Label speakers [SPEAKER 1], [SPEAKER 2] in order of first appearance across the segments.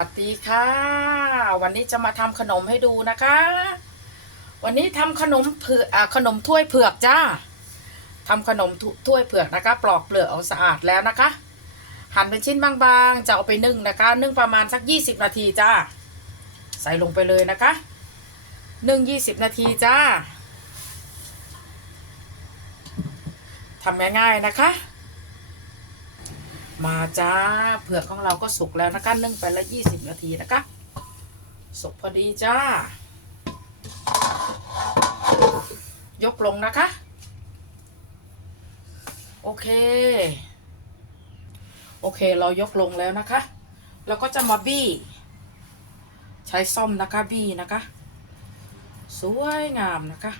[SPEAKER 1] สวัสดีค่ะ วันนี้จะมาทำขนมให้ดูนะคะ วันนี้ทำขนมเผือกอ่าขนมถ้วยเผือกจ้าทำขนมถ้ถ้วยเผือกนะคะ ปลอกเปลือกเอาสะอาดแล้วนะคะ หั่นเป็นชิ้นบางๆ จะเอาไปนึ่งนะคะ นึ่งประมาณสัก 20 นาทีจ้าใส่ลงไปเลยนะคะนึ่ง20 นาทีจ้าทำง่ายๆนะคะ มาจ้าเผือกของเราก็สุกแล้วนะคะนึ่งไปละยี่สิบนาทีนะคะ สุกพอดีจ้า ยกลงนะคะ โอเค โอเคเรายกลงแล้วนะคะแล้วก็จะมาบี้ ใช้ซ่อมนะคะบี้นะคะ สวยงามนะคะ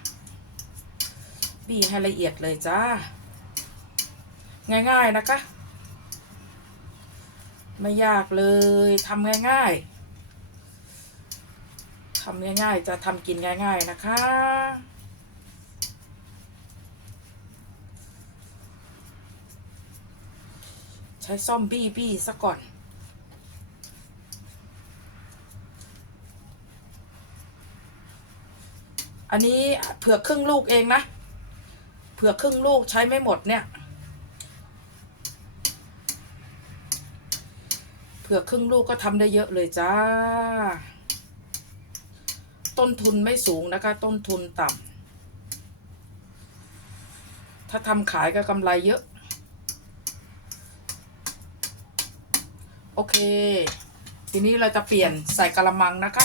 [SPEAKER 1] บี้ให้ละเอียดเลยจ้า ง่ายๆนะคะ ไม่ยากเลยทำง่ายๆทำง่ายๆ จะทำกินง่าย ๆ นะคะ ใช้ซ่อมบี้บี้ซะก่อนอันนี้เผือกครึ่งลูกเองนะ เผือกครึ่งลูกใช้ไม่หมดเนี่ย ผือครึ่งลูกก็ทำได้เยอะเลยจ้า ต้นทุนไม่สูงนะคะ ต้นทุนต่ำถ้าทำขายก็กำไรเยอะ โอเค ทีนี้เราจะเปลี่ยนใส่กระมังนะคะ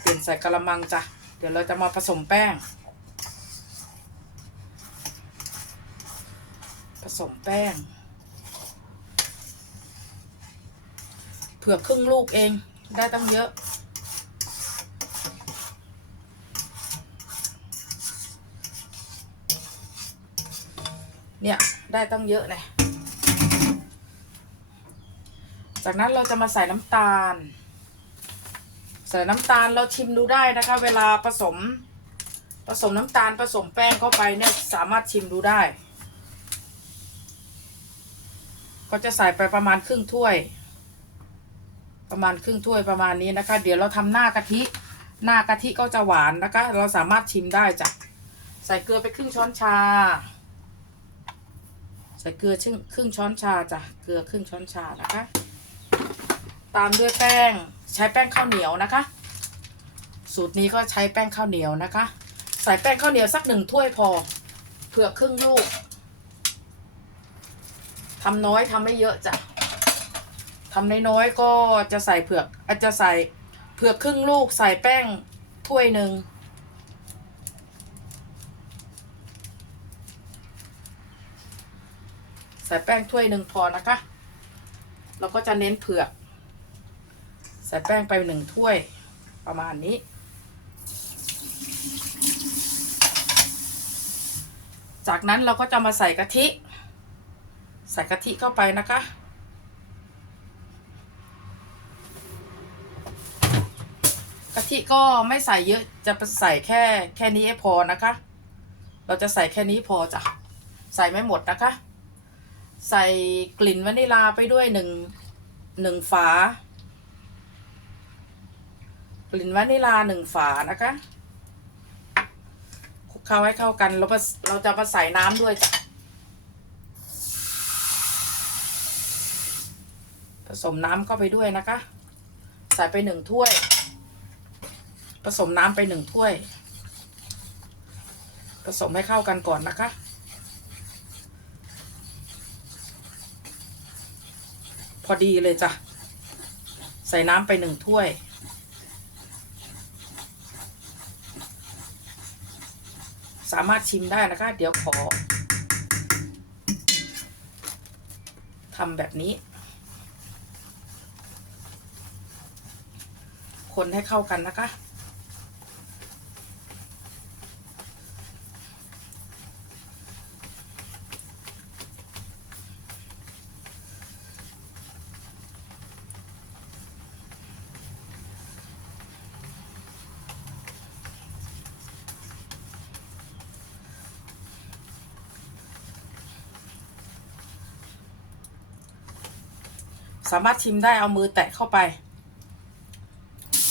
[SPEAKER 1] เปลี่ยนใส่กระมังจ้ะ เดี๋ยวเราจะมาผสมแป้ง ผสมแป้ง ผือกครึ่งลูกเองได้ตั้งเยอะเนี่ยได้ตั้งเยอะเลยจากนั้นเราจะมาใส่น้ำตาล ใส่น้ำตาลเราชิมดูได้นะคะ เวลาผสม ผสมน้ำตาลผสมแป้งเข้าไปเนี่ยสามารถชิมดูได้ ก็จะใส่ไปประมาณครึ่งถ้วย ประมาณครึ่งถ้วยประมาณนี้นะคะ เดี๋ยวเราทำหน้ากะทิ หน้ากะทิก็จะหวานนะคะ เราสามารถชิมได้จ้ะใส่เกลือไปครึ่งช้อนชา ใส่เกลือครึ่งครึ่งช้อนชาจ้ะเกลือครึ่งช้อนชานะคะ ตามด้วยแป้งใช้แป้งข้าวเหนียวนะคะ สูตรนี้ก็ใช้แป้งข้าวเหนียวนะคะ ใส่แป้งข้าวเหนียวสักหนึ่งถ้วยพอเผื่อครึ่งลูกทำน้อยทำไม่เยอะจ้ะำน้อยๆก็จะใส่เผือกอาจจะใส่เผือกครึ่งลูกใส่แป้งถ้วยหนึ่งใส่แป้งถ้วยหนึ่งพอนะคะ เราก็จะเน้นเผือก ใส่แป้งไปหนึ่งถ้วยประมาณนี้ จากนั้นเราก็จะมาใส่กะทิ ใส่กะทิเข้าไปนะคะ กะ ทิก็ไม่ใส่เยอะจะใส่แค่แค่นี้พอนะคะ เราจะใส่แค่นี้พอจ้ะใส่ไม่หมดนะคะ ใส่กลิ่นวานิลาไปด้วยหนึ่งหนึ่งฝากลิ่นวานิลาหนึ่งฝานะคะคลุกเคล้าให้เข้ากันแล้วเราจะมาใส่น้ำด้วยจ้ะผสมน้ำเข้าไปด้วยนะคะ ใส่ไปหนึ่งถ้วย ผสมน้ำไปหนึ่งถ้วย ผสมให้เข้ากันก่อนนะคะ พอดีเลยจ้ะ ใส่น้ำไปหนึ่งถ้วย สามารถชิมได้นะคะ เดี๋ยวขอทำแบบนี้ คนให้เข้ากันนะคะ สามารถชิมได้เอามือแตะเข้าไป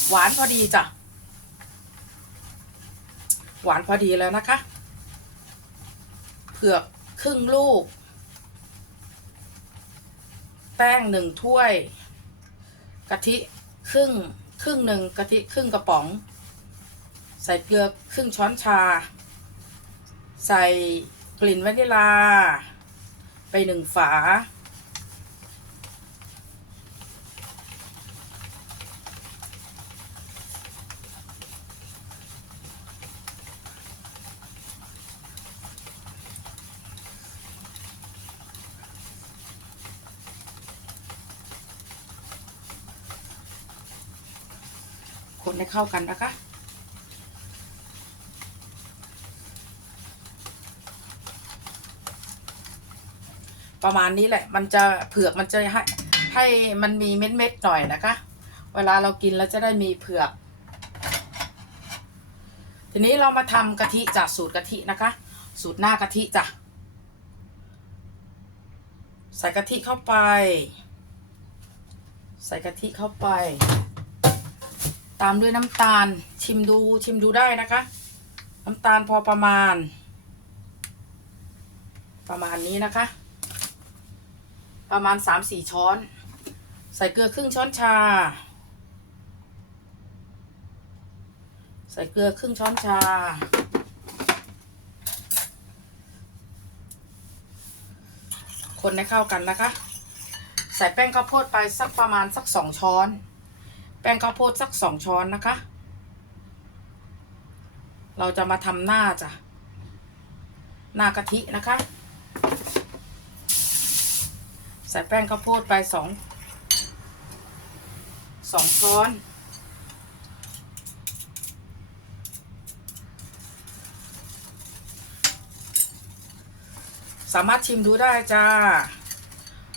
[SPEAKER 1] หวานพอดีจ้ะ หวานพอดีแล้วนะคะเผือกครึ่งลูก แป้งหนึ่งถ้วย กะทิครึ่งครึ่งหนึ่งกะทิครึ่งกระป๋อง ใส่เกลือครึ่งช้อนชา ใส่กลิ่นวานิลา ไปหนึ่งฝา ให้เข้ากันนะคะ ประมาณนี้แหละ มันจะเผือกมันจะให้ให้มันมีเม็ดๆหน่อยนะคะ เวลาเรากินแล้วจะได้มีเผือก ทีนี้เรามาทำกะทิจากสูตรกะทินะคะ สูตรหน้ากะทิจ้ะใส่กะทิเข้าไป ใส่กะทิเข้าไป ตามด้วยน้ำตาลชิมดูชิมดูได้นะคะ น้ำตาลพอประมาณ ประมาณนี้นะคะ ประมาณสามสี่ช้อน ใส่เกลือครึ่งช้อนชา ใส่เกลือครึ่งช้อนชา คนให้เข้ากันนะคะ ใส่แป้งข้าวโพดไปสักประมาณสักสองช้อน ป้งข้าวโพดสักสองช้อนนะคะ เราจะมาทำหน้าจ้ะ หน้ากะทินะคะ ใส่แป้งข้าวโพดไปสองสองช้อน สามารถชิมดูได้จ้า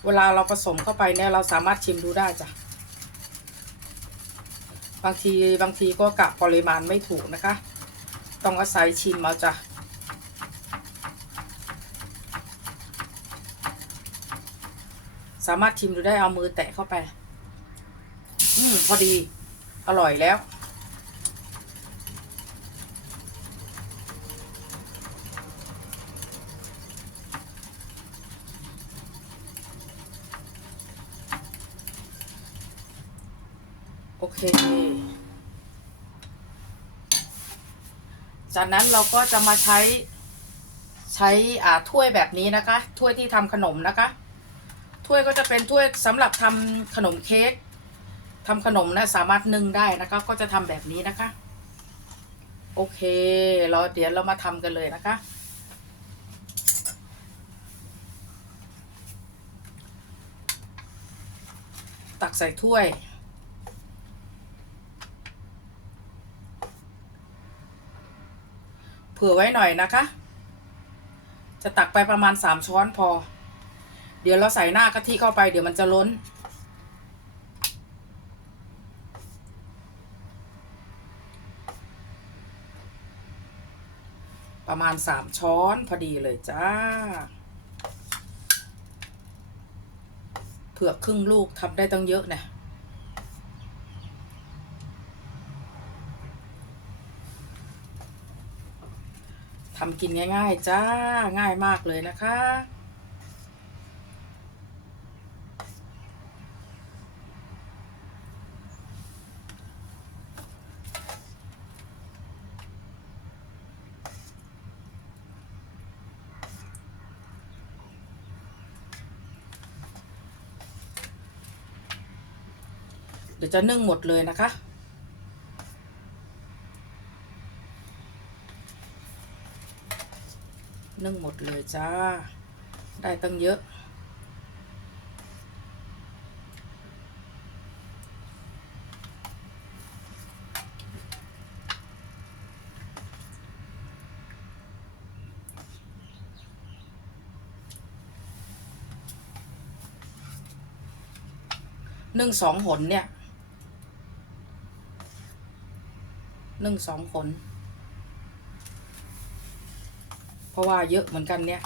[SPEAKER 1] เวลาเราผสมเข้าไปเนี่ยเราสามารถชิมดูได้จ้ะ บางทีบางทีก็กะปริมาณไม่ถูกนะคะ ต้องอาศัยชิมเอาจ้ะสามารถชิมดูได้เอามือแตะเข้าไป อืมพอดี อร่อยแล้ว โอเค จากนั้นเราก็จะมาใช้ใช้อ่าถ้วยแบบนี้นะคะ ถ้วยที่ทำขนมนะคะ ถ้วยก็จะเป็นถ้วยสำหรับทำขนมเค้กทำขนมนะสามารถนึ่งได้นะคะ ก็จะทำแบบนี้นะคะ โอเคเราเดี๋ยวเรามาทำกันเลยนะคะ ตักใส่ถ้วย ผื่อไว้หน่อยนะคะ จะตักไปประมาณสามช้อนพอ เดี๋ยวเราใส่หน้ากะทิเข้าไปเดี๋ยวมันจะล้น ประมาณสามช้อนพอดีเลยจ้า เผือกครึ่งลูกทำได้ตั้งเยอะนะ ทำกินง่ายๆจ้าง่ายมากเลยนะคะ เดี๋ยวจะนึ่งหมดเลยนะคะ นึ่งหมดเลยจ้า ได้ตั้งเยอะ นึ่งสองหนเนี่ย นึ่งสองหน ราะว่าเยอะเหมือนกันเนี่ย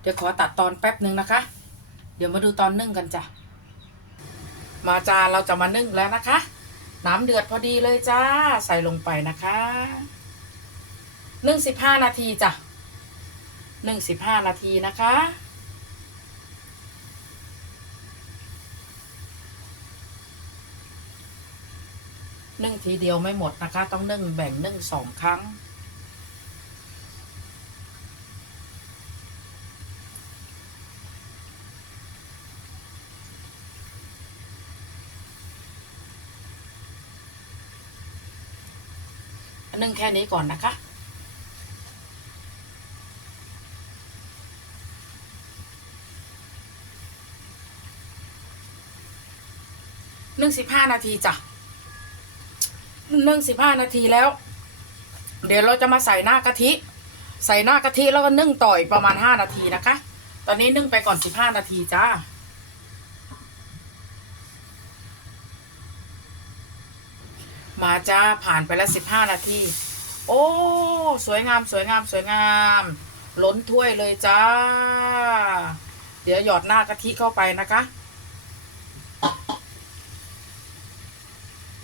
[SPEAKER 1] เดี๋ยวขอตัดตอนแป๊บหนึ่งนะคะ เดี๋ยวมาดูตอนนึ่งกันจ้ะ มาจ้าเราจะมานึ่งแล้วนะคะ น้ำเดือดพอดีเลยจ้า ใส่ลงไปนะคะ นึ่งสิบห้านาทีจ้ะ นึ่งสิบห้านาทีนะคะ นึ่งทีเดียวไม่หมดนะคะ ต้องนึ่งแบ่งนึ่งสองครั้ง นึ่งแค่นี้ก่อนนะคะนึ่งสิบห้านาทีจ้ะ นึ่งสิบห้านาทีแล้ว เดี๋ยวเราจะมาใส่หน้ากะทิ ใส่หน้ากะทิแล้วก็นึ่งต่ออีกประมาณห้านาทีนะคะ ตอนนี้นึ่งไปก่อนสิบห้านาทีจ้ามาจ้าผ่านไปแล้วสิบห้านาที โอ้ สวยงามสวยงามสวยงาม ล้นถ้วยเลยจ้า เดี๋ยวหยอดหน้ากะทิเข้าไปนะคะ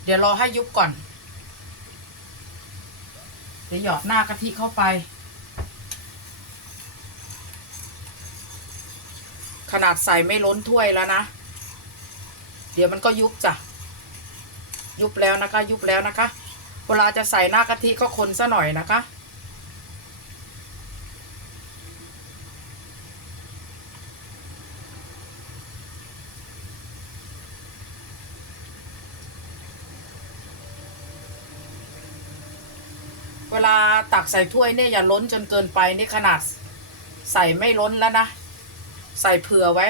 [SPEAKER 1] เดี๋ยวรอให้ยุบก่อน ดี๋ยวหยอดหน้ากะทิเข้าไป ขนาดใส่ไม่ล้นถ้วยแล้วนะ เดี๋ยวมันก็ยุบจ้ะ ยุบแล้วนะคะ ยุบแล้วนะคะ เวลาจะใส่หน้ากะทิก็คนซะหน่อยนะคะ เวลาตักใส่ถ้วยเนี่ยอย่าล้นจนเกินไปนี่ขนาดใส่ไม่ล้นแล้วนะ ใส่เผื่อไว้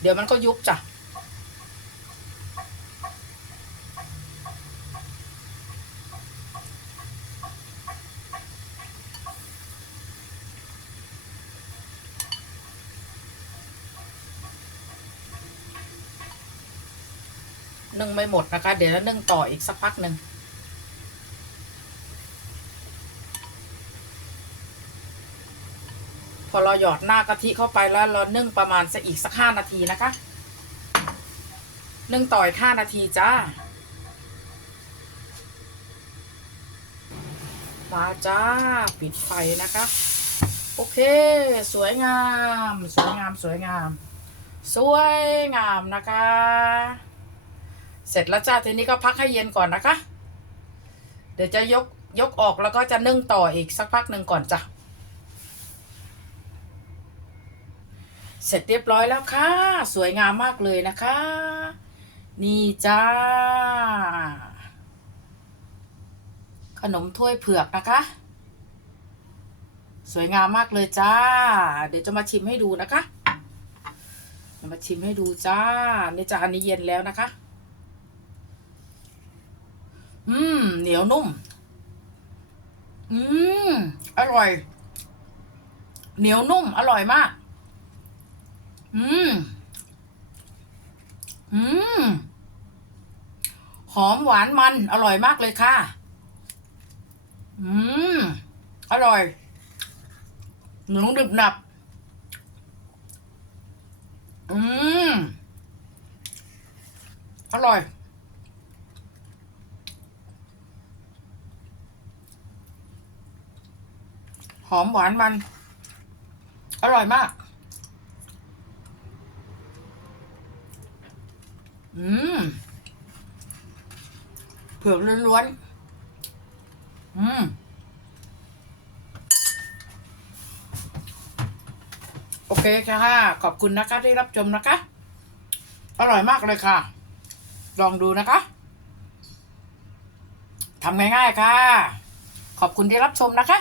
[SPEAKER 1] เดี๋ยวมันก็ยุบจ้ะนึ่งไม่หมดนะคะ เดี๋ยวจะนึ่งต่ออีกสักพักหนึ่ง อเราหยอดหน้ากะทิเข้าไปแล้วเรานึ่งประมาณสักอีกสักห้านาทีนะคะ นึ่งต่ออีกห้านาทีจ้ามาจ้าปิดไฟนะคะ โอเค สวยงาม สวยงามสวยงาม สวยงามนะคะ เสร็จแล้วจ้าทีนี้ก็พักให้เย็นก่อนนะคะ เดี๋ยวจะยกยกออกแล้วก็จะนึ่งต่ออีกสักพักหนึ่งก่อนจ้ะ เสร็จเรียบร้อยแล้วค่ะ สวยงามมากเลยนะคะ นี่จ้า ขนมถ้วยเผือกนะคะ สวยงามมากเลยจ้า เดี๋ยวจะมาชิมให้ดูนะคะจะมาชิมให้ดูจ้านี่จ้าอันนี้เย็นแล้วนะคะ อืม เหนียวนุ่ม อืม อร่อย เหนียวนุ่ม อร่อยมาก อืม อืม หอมหวานมัน อร่อยมากเลยค่ะ อืม อร่อย หนูดึบหนับ อืม อร่อยหอมหวานมัน อร่อยมาก อืมเผือกล้วนๆ อืมโอเคค่ะ ขอบคุณนะคะที่รับชมนะคะ อร่อยมากเลยค่ะ ลองดูนะคะทำง่ายๆค่ะ ขอบคุณที่รับชมนะคะ